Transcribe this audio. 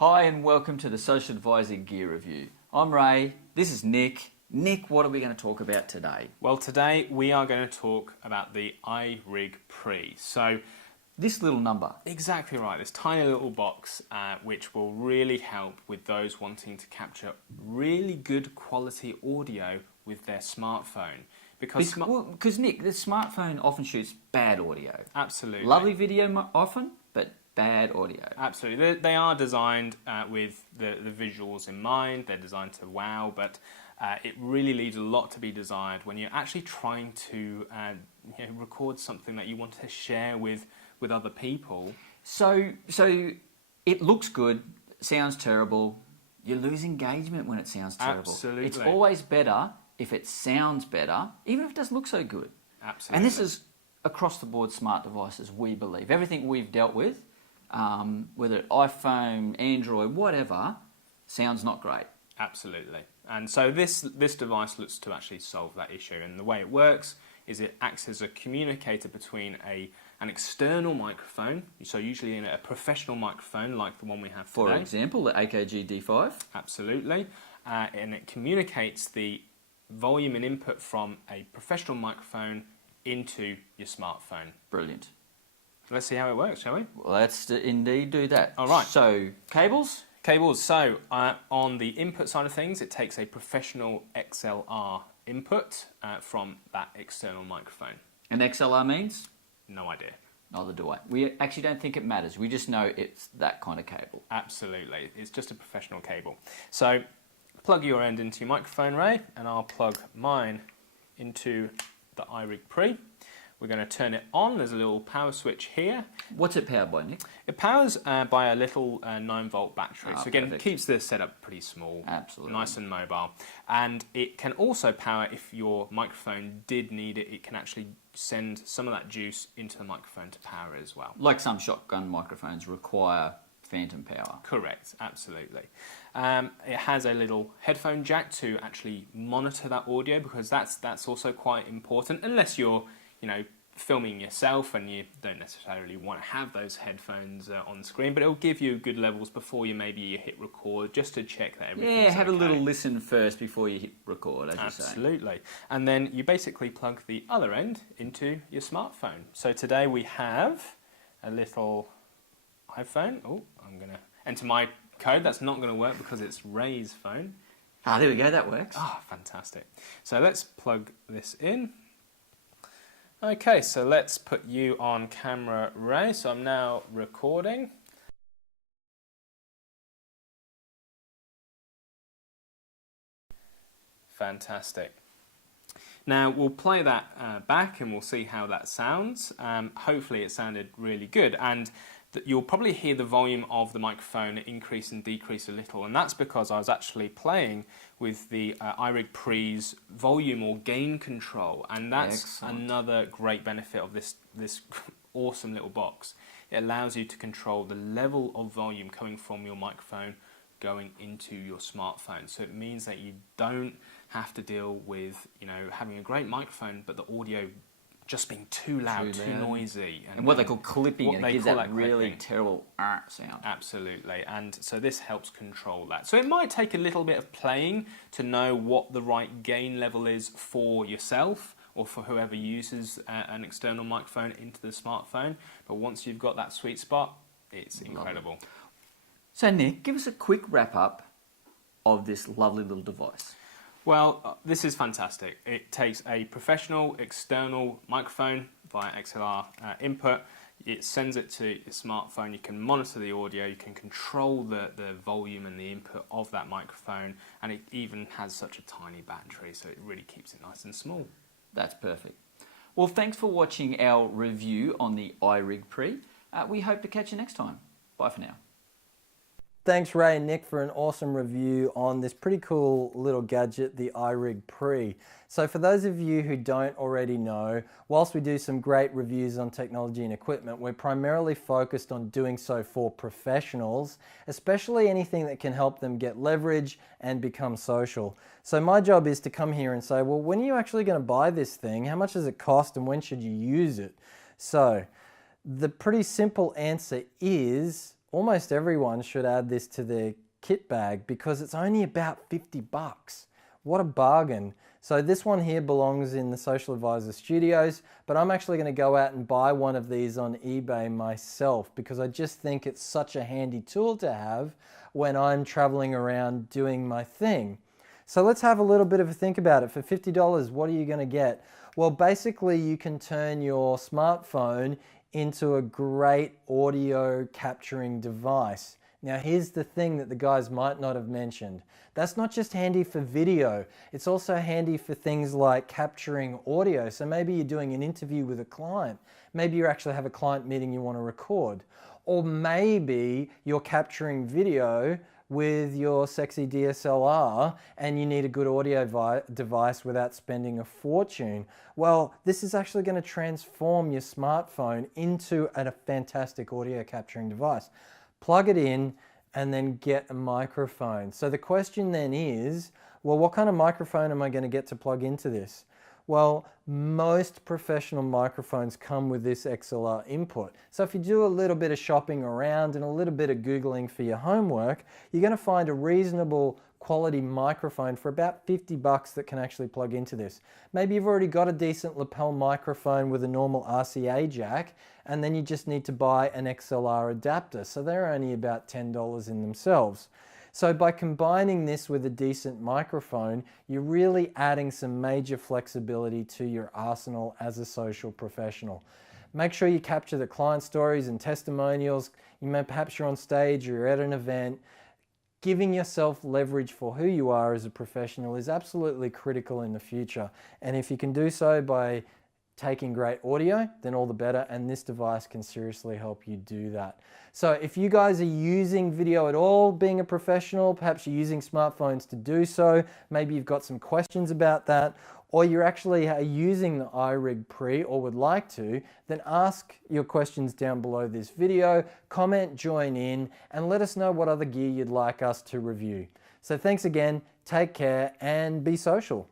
Hi and welcome to the Social Advisor Gear Review. I'm Ray, this is Nick. Nick, what are we going to talk about today? Well, today we are going to talk about the iRigPre. So, this little number. Exactly right, this tiny little box which will really help with those wanting to capture really good quality audio with their smartphone. Because Nick, the smartphone often shoots bad audio. Absolutely. Lovely video often, but bad audio. Absolutely. They are designed with the visuals in mind. They're designed to wow, but it really leaves a lot to be desired when you're actually trying to record something that you want to share with other people. So it looks good, sounds terrible. You lose engagement when it sounds terrible. Absolutely. It's always better if it sounds better, even if it doesn't look so good. Absolutely. And this is across the board smart devices, we believe. Everything we've dealt with, whether iPhone, Android, whatever, sounds not great. Absolutely. And so this device looks to actually solve that issue. And the way it works is it acts as a communicator between an external microphone, so usually in a professional microphone like the one we have today. For example, the AKG D5. Absolutely. And it communicates the volume and input from a professional microphone into your smartphone. Brilliant. Let's see how it works, shall we? Well, let's indeed do that. All right. So, cables? Cables. So, on the input side of things, it takes a professional XLR input from that external microphone. And XLR means? No idea. Neither do I. We actually don't think it matters. We just know it's that kind of cable. Absolutely. It's just a professional cable. So, plug your end into your microphone, Ray, and I'll plug mine into the iRigPre. We're going to turn it on. There's a little power switch here. What's it powered by, Nick? It powers by a little 9-volt battery. So again, perfect. Keeps the setup pretty small. Absolutely. Nice and mobile. And it can also power, if your microphone did need it, it can actually send some of that juice into the microphone to power it as well. Like some shotgun microphones require phantom power. Correct, absolutely. It has a little headphone jack to actually monitor that audio, because that's also quite important, unless you're filming yourself and you don't necessarily want to have those headphones on screen, but it'll give you good levels before you hit record, just to check that everything's Yeah, have okay. a little listen first before you hit record, as you say. Absolutely. And then you basically plug the other end into your smartphone. So today we have a little iPhone. Oh, I'm going to enter my code. That's not going to work because it's Ray's phone. Ah, there we go, that works. Ah, fantastic. So let's plug this in. Okay, so let's put you on camera, Ray. So I'm now recording. Fantastic. Now we'll play that back and we'll see how that sounds. Hopefully it sounded really good, and you'll probably hear the volume of the microphone increase and decrease a little, and that's because I was actually playing with the iRigPre's volume or gain control, and that's Excellent. Another great benefit of this awesome little box. It allows you to control the level of volume coming from your microphone going into your smartphone. So it means that you don't have to deal with having a great microphone but the audio just being too loud, too noisy. And what they call clipping, and it gives that really terrible sound. Absolutely, and so this helps control that. So it might take a little bit of playing to know what the right gain level is for yourself or for whoever uses an external microphone into the smartphone, but once you've got that sweet spot, it's incredible. So Nick, give us a quick wrap up of this lovely little device. Well, this is fantastic. It takes a professional external microphone via XLR input. It sends it to your smartphone. You can monitor the audio. You can control the volume and the input of that microphone. And it even has such a tiny battery, so it really keeps it nice and small. That's perfect. Well, thanks for watching our review on the iRigPre. We hope to catch you next time. Bye for now. Thanks Ray and Nick for an awesome review on this pretty cool little gadget, the iRigPre. So for those of you who don't already know, whilst we do some great reviews on technology and equipment, we're primarily focused on doing so for professionals, especially anything that can help them get leverage and become social. So my job is to come here and say, well, when are you actually going to buy this thing? How much does it cost and when should you use it? So the pretty simple answer is almost everyone should add this to their kit bag because it's only about 50 bucks. What a bargain. So this one here belongs in the Social Advisor Studios, but I'm actually going to go out and buy one of these on eBay myself because I just think it's such a handy tool to have when I'm traveling around doing my thing. So let's have a little bit of a think about it. For $50, what are you going to get? Well, basically you can turn your smartphone into a great audio capturing device. Now here's the thing that the guys might not have mentioned. That's not just handy for video, it's also handy for things like capturing audio. So maybe you're doing an interview with a client, maybe you actually have a client meeting you want to record, or maybe you're capturing video with your sexy DSLR and you need a good audio device without spending a fortune. Well, this is actually going to transform your smartphone into a fantastic audio capturing device. Plug it in and then get a microphone. So the question then is, well, what kind of microphone am I going to get to plug into this? Well, most professional microphones come with this XLR input. So if you do a little bit of shopping around and a little bit of Googling for your homework, you're going to find a reasonable quality microphone for about 50 bucks that can actually plug into this. Maybe you've already got a decent lapel microphone with a normal RCA jack, and then you just need to buy an XLR adapter. So they're only about $10 in themselves. So by combining this with a decent microphone, you're really adding some major flexibility to your arsenal as a social professional. Make sure you capture the client stories and testimonials. Perhaps you're on stage or you're at an event. Giving yourself leverage for who you are as a professional is absolutely critical in the future. And if you can do so by taking great audio, then all the better, and this device can seriously help you do that. So if you guys are using video at all, being a professional, perhaps you're using smartphones to do so, maybe you've got some questions about that, or you're actually using the iRigPre or would like to, then ask your questions down below this video, comment, join in, and let us know what other gear you'd like us to review. So thanks again, take care, and be social.